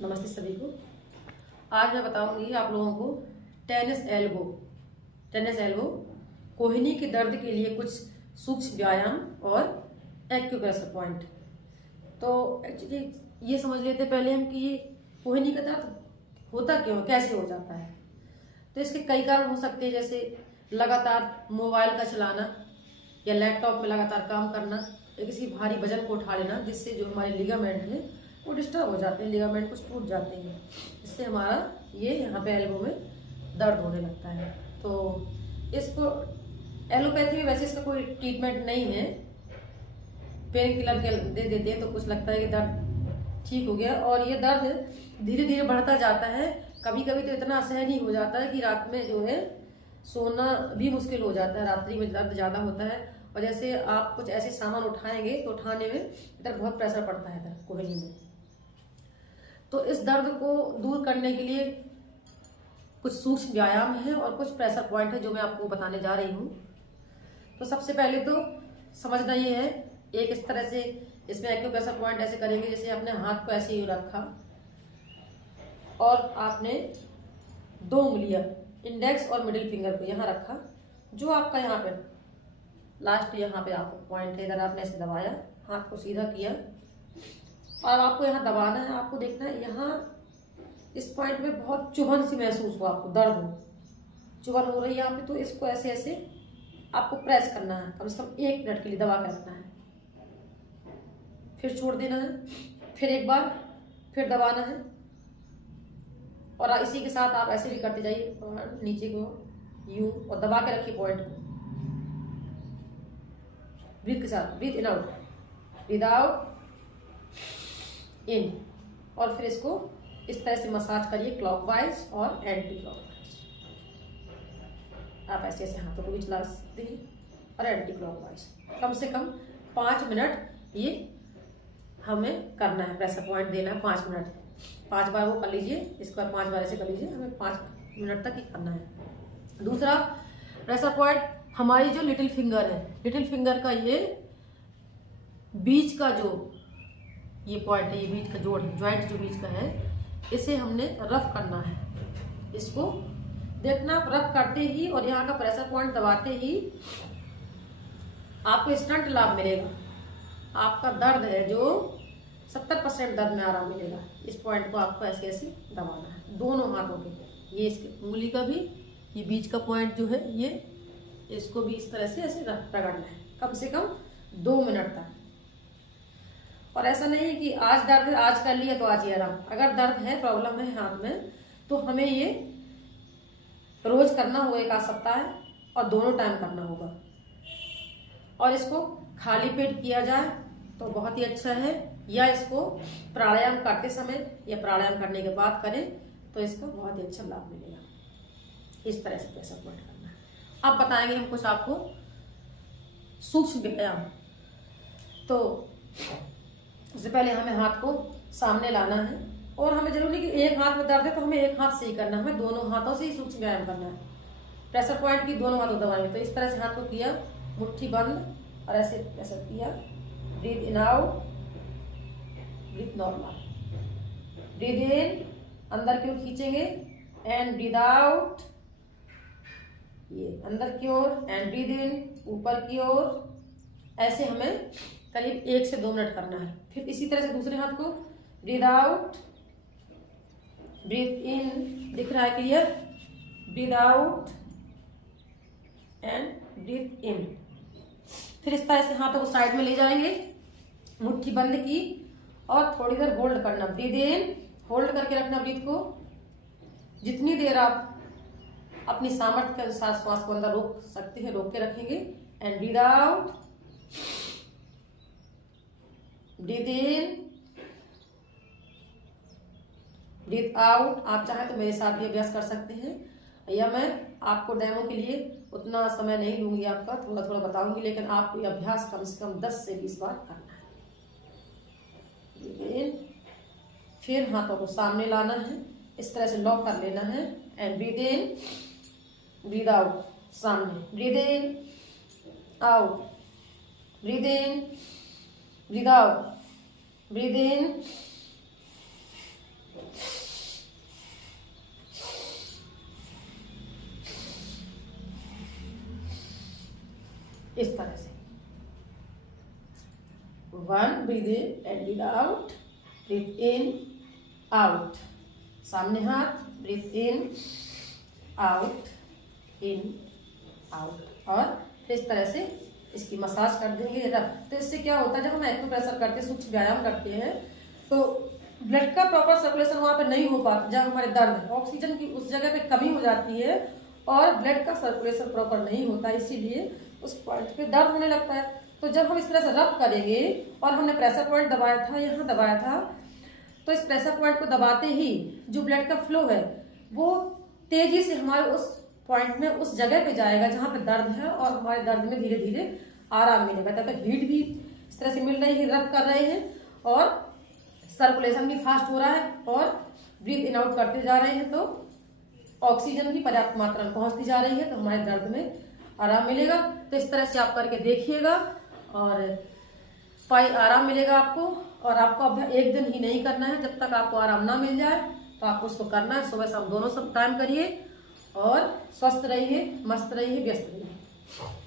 नमस्ते सभी को। आज मैं बताऊंगी आप लोगों को टेनिस एल्बो कोहनी के दर्द के लिए कुछ सूक्ष्म व्यायाम और एक्यूप्रेशर पॉइंट। तो एक्चुअली ये समझ लेते पहले हम कि ये कोहनी का दर्द होता क्यों, कैसे हो जाता है। तो इसके कई कारण हो सकते हैं, जैसे लगातार मोबाइल का चलाना या लैपटॉप में लगातार काम करना या किसी भारी वजन को उठा लेना, जिससे जो हमारे लिगामेंट है वो डिस्टर्ब हो जाते हैं, लिगामेंट कुछ टूट जाते हैं, जिससे हमारा ये यहाँ पे एल्बो में दर्द होने लगता है। तो इसको एलोपैथी में वैसे इसका कोई ट्रीटमेंट नहीं है, पेन किलर के दे देते हैं तो कुछ लगता है कि दर्द ठीक हो गया, और ये दर्द धीरे धीरे बढ़ता जाता है। कभी कभी तो इतना असहनीय ही हो जाता है कि रात में जो है सोना भी मुश्किल हो जाता है, रात्रि में दर्द ज़्यादा होता है। और जैसे आप कुछ ऐसे सामान उठाएंगे तो उठाने में इधर बहुत प्रेशर पड़ता है इधर कोहनी में। तो इस दर्द को दूर करने के लिए कुछ सूक्ष्म व्यायाम है और कुछ प्रेशर पॉइंट है जो मैं आपको बताने जा रही हूँ। तो सबसे पहले तो समझना ये है, एक इस तरह से इसमें एक्यूप्रेशर पॉइंट ऐसे करेंगे जैसे अपने हाथ को ऐसे ही रखा और आपने 2 उंगलियां इंडेक्स और मिडिल फिंगर को यहाँ रखा, जो आपका यहाँ पे लास्ट यहाँ पे आपको पॉइंट है, इधर आपने ऐसे दबाया, हाथ को सीधा किया और आपको यहाँ दबाना है। आपको देखना है यहाँ इस पॉइंट में बहुत चुभन सी महसूस हो, आपको दर्द हो, चुभन हो रही है यहाँ पे, तो इसको ऐसे ऐसे आपको प्रेस करना है, कम से कम 1 मिनट के लिए दबा कर रखना है, फिर छोड़ देना है, फिर एक बार फिर दबाना है। और इसी के साथ आप ऐसे भी करते जाइए और नीचे को यूं और दबा के रखिए पॉइंट को, ब्रीथ के साथ, breathe in out, breathe out in, और फिर इसको इस तरह से मसाज करिए क्लॉकवाइज और एंटी क्लॉकवाइज। आप ऐसे ऐसे हाथों को भी चला सकते हैं और एंटी क्लॉकवाइज। कम से कम 5 मिनट ये हमें करना है, प्रेशर पॉइंट देना है 5 मिनट। 5 बार वो कर लीजिए, इसके बाद 5 बार ऐसे कर लीजिए, हमें 5 मिनट तक ही करना है। दूसरा प्रेशर पॉइंट हमारी जो लिटिल फिंगर है, लिटिल फिंगर का ये बीच का जो ये पॉइंट है, ये बीच का जोड़ है, ज्वाइंट जो बीच का है, इसे हमने रफ करना है। इसको देखना, रफ करते ही और यहाँ का प्रेशर पॉइंट दबाते ही आपको इंस्टेंट लाभ मिलेगा। आपका दर्द है जो 70% दर्द में आराम मिलेगा। इस पॉइंट को आपको ऐसे ऐसे दबाना है, दोनों हाथों के, ये इसके उंगली का भी, ये बीच का पॉइंट जो है ये, इसको भी इस तरह से ऐसे रगड़ना है, कम से कम 2 मिनट तक। और ऐसा नहीं कि आज दर्द है आज कर लिया तो आज ही आराम। अगर दर्द है, प्रॉब्लम है हाथ में, तो हमें ये रोज करना होगा, 1 आध सप्ताह है, और दोनों टाइम करना होगा। और इसको खाली पेट किया जाए तो बहुत ही अच्छा है, या इसको प्राणायाम करते समय या प्राणायाम करने के बाद करें तो इसका बहुत ही अच्छा लाभ मिलेगा। इस तरह से प्रेशर पॉइंट करना है। अब बताएंगे हम कुछ आपको सूक्ष्म व्यायाम। तो सबसे पहले हमें हाथ को सामने लाना है, और हमें जरूरी कि एक हाथ में दर्द है तो हमें एक हाथ से ही करना है, हमें दोनों हाथों से ही सूक्ष्म व्यायाम करना है। प्रेशर पॉइंट की दोनों हाथों दबाएंगे, तो इस तरह से हाथ को किया, मुट्ठी बंद और ऐसे ऐसा किया, breathe in out, breathe normal, breathe in अंदर की ओर खींचेंगे एंड ब्रीथ आउट, ये अंदर की ओर, एंड ब्रीथ इन ऊपर की ओर। ऐसे हमें करीब 1 से 2 मिनट करना है। फिर इसी तरह से दूसरे हाथ को ब्रीथ आउट, ब्रीथ इन, दिख रहा है clear, breathe out and breathe in. फिर इस तरह से हाथों को साइड में ले जाएंगे, मुट्ठी बंद की, और थोड़ी देर होल्ड करना, ब्रीथ इन, होल्ड करके रखना ब्रीथ को। जितनी देर आप अपनी सामर्थ्य के अनुसार श्वास को अंदर रोक सकते हैं, रोक के रखेंगे, and breathe out, breathe in, breathe out. आप चाहे तो मेरे साथ भी अभ्यास कर सकते हैं, या मैं आपको डेमो के लिए उतना समय नहीं लूंगी आपका, थोड़ा थोड़ा बताऊंगी, लेकिन आपको ये अभ्यास कम से कम 10 से 20 बार करना है। ब्रीथ इन, फिर हाथों को सामने लाना है, इस तरह से लॉक कर लेना है, and breathe in, breathe out, सामने, breathe in out, breathe in, breathe out, breathe in, इस तरह से 1 breathe in and breathe out, breathe in out, सामने हाथ, breathe in out, in out, और फिर इस तरह से इसकी मसाज कर देंगे रब। तो इससे क्या होता है, जब हम एक्यूप्रेशर करते हैं, सूक्ष्म व्यायाम करते हैं, तो ब्लड का प्रॉपर सर्कुलेशन वहाँ पे नहीं हो पाता। जब हमारे दर्द है, ऑक्सीजन की उस जगह पे कमी हो जाती है और ब्लड का सर्कुलेशन प्रॉपर नहीं होता, इसीलिए उस पॉइंट पे दर्द होने लगता है। तो जब हम इस तरह से रब करेंगे, और हमने प्रेशर पॉइंट दबाया था, यहाँ दबाया था, तो इस प्रेशर पॉइंट को दबाते ही जो ब्लड का फ्लो है वो तेजी से हमारे उस पॉइंट में, उस जगह पे जाएगा जहाँ पे दर्द है, और हमारे दर्द में धीरे धीरे आराम मिलेगा। तब तक हीट भी इस तरह से मिल रही है, रब कर रहे हैं, और सर्कुलेशन भी फास्ट हो रहा है, और ब्रीथ इन आउट करते जा रहे हैं, तो ऑक्सीजन की पर्याप्त मात्रा में पहुंचती जा रही है, तो हमारे दर्द में आराम मिलेगा। तो इस तरह से आप करके देखिएगा और आराम मिलेगा आपको। और आपको अभ्यास एक दिन ही नहीं करना है, जब तक आपको आराम ना मिल जाए, तो आपको उसको करना है। सुबह शाम दोनों सब टाइम करिए, और स्वस्थ रहिए, मस्त रहिए, व्यस्त रहिए।